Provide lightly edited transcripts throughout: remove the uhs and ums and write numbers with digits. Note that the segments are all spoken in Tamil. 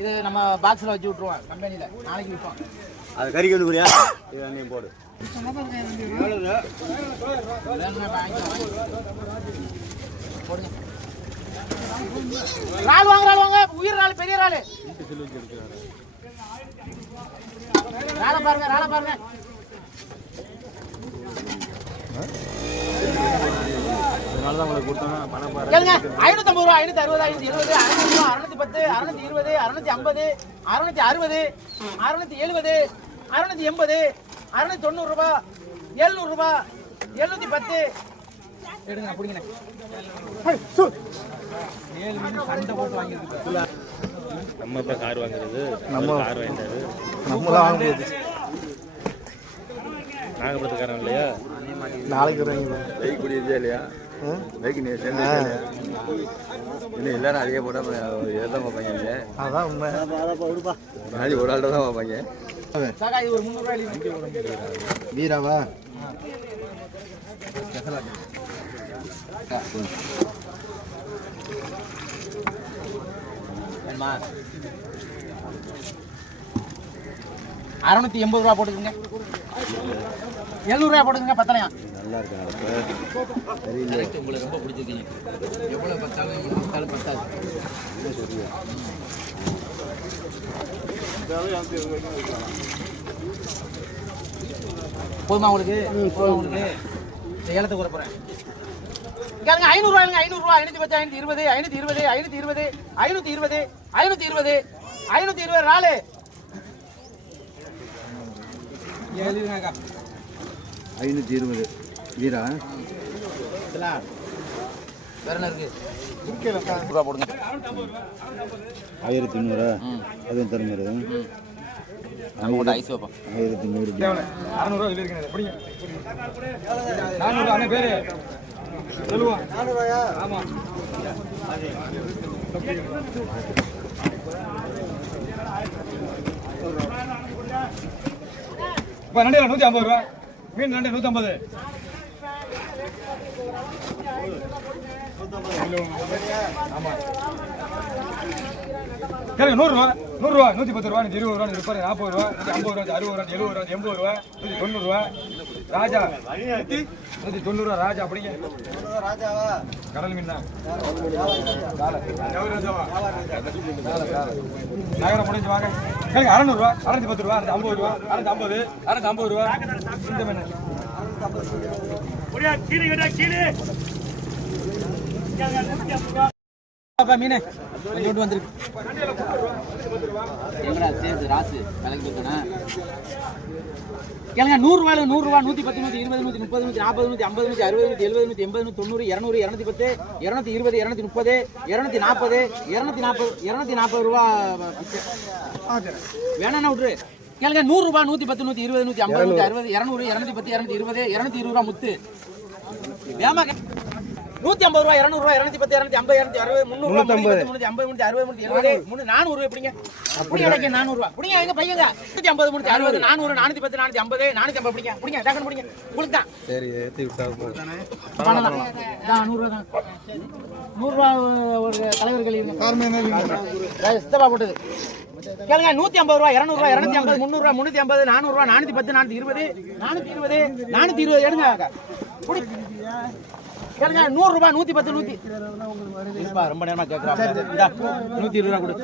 இது நம்ம பாக்ஸ்ல வச்சு விட்டுருவோம் கம்பெனில நாளைக்கு விற்போம். அது கறிக்கு வந்து புரியா நீ போடு. ரால் வாங்க உயிர் ரால் பெரிய ரால் ரால பாருங்க அதனாலதான் உங்களுக்கு கொடுத்தாங்க பணம் பாரு. கேளுங்க 550 ரூபா 560 570 600 620 650 660 670 680 ரூபா 700 ரூபா 710 எடுங்க புடிங்க. 7 மீன் சண்டை போட்டு வாங்கிருக்கு. நம்ம இப்ப கார் வாங்குறது நம்ம கார் வாங்கிட்டாரு நம்மள வாங்க முடியாது. நாகப்பட்டினக்காரன் இல்லையா நாளைக்கு வாங்கி பைக் குடியிருந்தே இல்லையா பைக் நீ சேர்ந்து இன்னும் எல்லாரும் அதே போட எதான் பார்ப்பாங்க இல்லையா அதான் உண்மை. நாளைக்கு ஒரு ஆள் தான் பார்ப்பாங்க. இது ஒரு 300 ரூபாய் வீராவா வேணுமா 680 ரூபா போட்டுக்கோங்க. 700 ரூபா போட்டுக்கோங்க. பத்தலையா நல்லா இருக்கா தெரியல உங்களுக்கு ரொம்ப பிடிச்சிருக்கீங்க. எவ்வளவு பத்தாலும் பத்தாது. போதுமா உங்களுக்கு? உங்களுக்கு ஏலத்தை கூற போறேன். 500 ரூபாய் 500 ரூபாய் 510 520 520 520 520 520 520 ராலு 520 வீரா வேற என்ன இருக்கு? ரூபா போடுங்க. 1300 அதுவும் தருமாரு நம்ம கூட ஐஸ் வைப்போம். 1100 600 ரூபாய் இருக்கேன். புடிங்க 400 அண்ணே பேரு சொல்லுவா 400 ரூபாயா? ஆமா இப்ப நண்டு 150 ரூபாய் மீன் நண்டு 150 ஆமா கேளுங்க 100 ரூபாய் 110 ரூபாய் 20 ரூபாய் 30 40 ரூபாய் 50 ரூபாய் 60 ரூபாய் 70 ரூபாய் 80 ரூபாய் 90 ரூபாய் ராஜா 190 ரூபாய் ராஜா அப்படிங்க ராஜாவா கடல் மீன் தான் நகரம் முடிஞ்சு வாங்க கேளுங்க 600 ரூபாய் 610 ரூபாய் 50 ரூபாய் 650 ரூபாய் இந்த மீன் மீனே கொஞ்சோண்டு வந்துருக்கு. எங்கடா சேர்ந்து ராசு கலக்கி வைக்கணும். கேளுங்க 100 ரூபாய் 100 ரூபாய் 110 120 130 140 150 160 170 180 180 90 200 210 220 230 240 240 ரூபா வேணா விட்டுரு. கேளுங்க 100 ரூபாய் 110 120 150 160 200 210 220 220 ரூபா முத்து வேமா 150 ரூபாய் 200 ரூபாய் 210 250 260 300 350 360 400 எப்படிங்க? அப்படி கிடைக்க 400 ரூபாய் புடிங்க. எங்க பையங்க 150 360 400 410 450 450 புடிங்க புடிங்க டக்கன் புடிங்க. உங்களுக்கு தான் சரி ஏத்தி விட்டா போதும் பண்ணலாம். தான் 100 ரூபாய் தான் 100 ரூபாய் ஒரு தலைவர்கள் இருங்க. கார்மே சித்தப்பா போட்டது. கேளுங்க 150 ரூபாய் 200 ரூபாய் 250 300 ரூபாய் 350 400 ரூபாய் 410 420 420 எடுங்க புடி. கேளுங்க 100 ரூபாய் 110 100 ரொம்ப நேரமா கேக்குறாங்க. 120 ரூபாய் கொடு.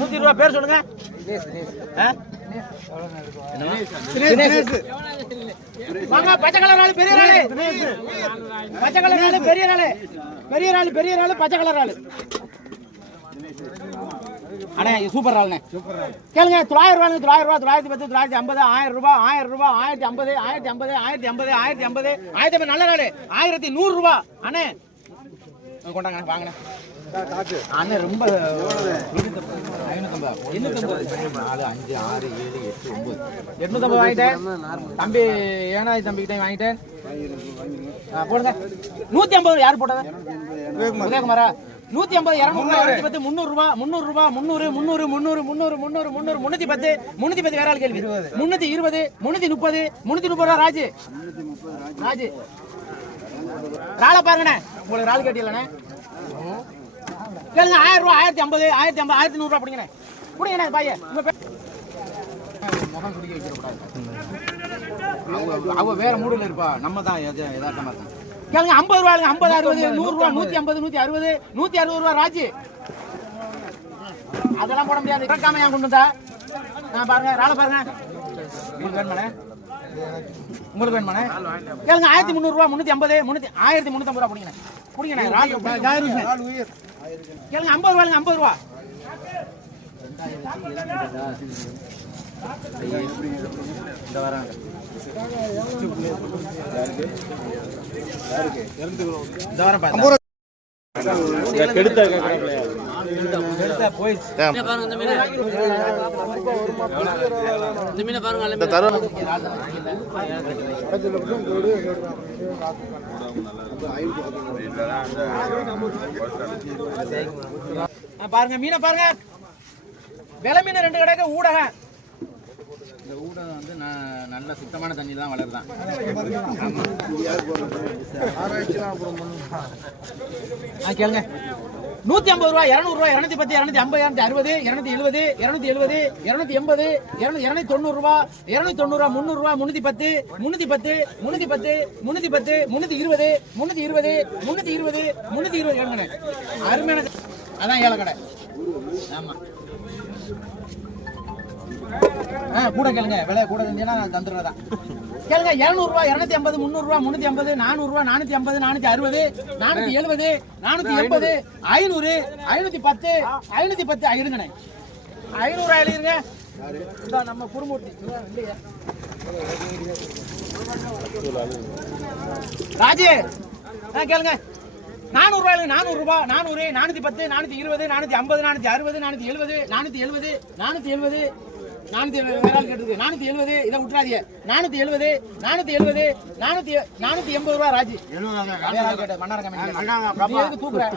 120 ரூபாய் பேர் சொல்லுங்க. வாங்க பச்சை கலர் ஆளு பெரிய ஆளு பச்சை கலர் ஆளு பெரிய ஆளு பெரிய ஆளு பச்சை கலர் ஆளு அண்ணே சூப்பர் ஆளுண்ணே. கேளுங்க 900 ரூபாய் 910 950 1000 ரூபாய் 1000 ரூபாய் 1050 1050 1050 1050 1050 நல்ல நாள் 1100 ரூபாய் அண்ணே கொண்டாங்க வாங்கண்ணே. அண்ணே ரொம்ப 550 5 6 7 8 9 850 வாங்கிட்டேன் தம்பி. ஏனாய் தம்பிக்கிட்ட வாங்கிட்டேன் போடுங்க. 150 யார் போட்டது? உதயகுமாரா 150 200 210 300 ரூபாய் 300 ரூபாய் 300 300 300 300 300 300 310 வேற ஆள் கேள்வி 320 330 330 ரூபாய் ராஜு ராஜு ராள பாருங்கண்ணே உங்களுக்கு ராள் கேட்டீங்களே கேளுங்க 1000 ரூபாய் 1050 1050 1100 ரூபாய் பிடிங்கண்ணே பிடிங்கண்ணே பாயே முகம் குடிக்க வைக்கிற கூடாது அவ வேற மூடுல இருப்பா நம்ம தான் எதாட்டமா இருக்கோம் கேளுங்க 50 ரூபாய் 50 60 100 ரூபாய் 150 160 160 ரூபாய் ராஜு அதெல்லாம் போட முடியாது கேட்காம ஏன் கொண்டு வந்தா நான் பாருங்க ராள பாருங்க உங்களுக்கு வேணுமானே உங்களுக்கு வேணுமானே கேளுங்க 1300 ரூபாய் 350 1350 ரூபாய் பிடிங்கண்ணே பிடிங்கண்ணே ராஜு கேளுங்க 50 ரூபாய் 50 ரூபாய் இந்த வராங்க இந்த வர பாருங்க பாருங்க மீனை பாருங்க விலை மீன் 2 கடைக்கு ஊடகம் இந்த ஊடகம் வந்து நல்ல சுத்தமான தண்ணி தான் வளருதான் கேளுங்க 150 ரூபாய் 200 ரூபாய் 210 250 260 270 280 290 ரூபாய் 290 ரூபாய் 300 ரூபாய் 310 320 320 அருமையான அதான் ஏழை கடை ஆமா கூட கேளுங்க விலை கூட இருந்துச்சுன்னா நான் தந்துடுறதா கேளுங்க 200 ரூபாய் 250 300 ரூபாய் 350 400 ரூபாய் 450 460 470 500 510 இருங்கண்ணே 500 எழுதிருங்க நம்ம குடும்பம் ராஜு கேளுங்க 400 ரூபாய் 400 ரூபாய் 400 410 420 450 460 470 வேற ஆள் கேட்டது 470 இதை விட்டுறாதீங்க 470 ரூபாய் ராஜு 70 கேட்ட மன்னார் கம்பெனி தூக்குறேன்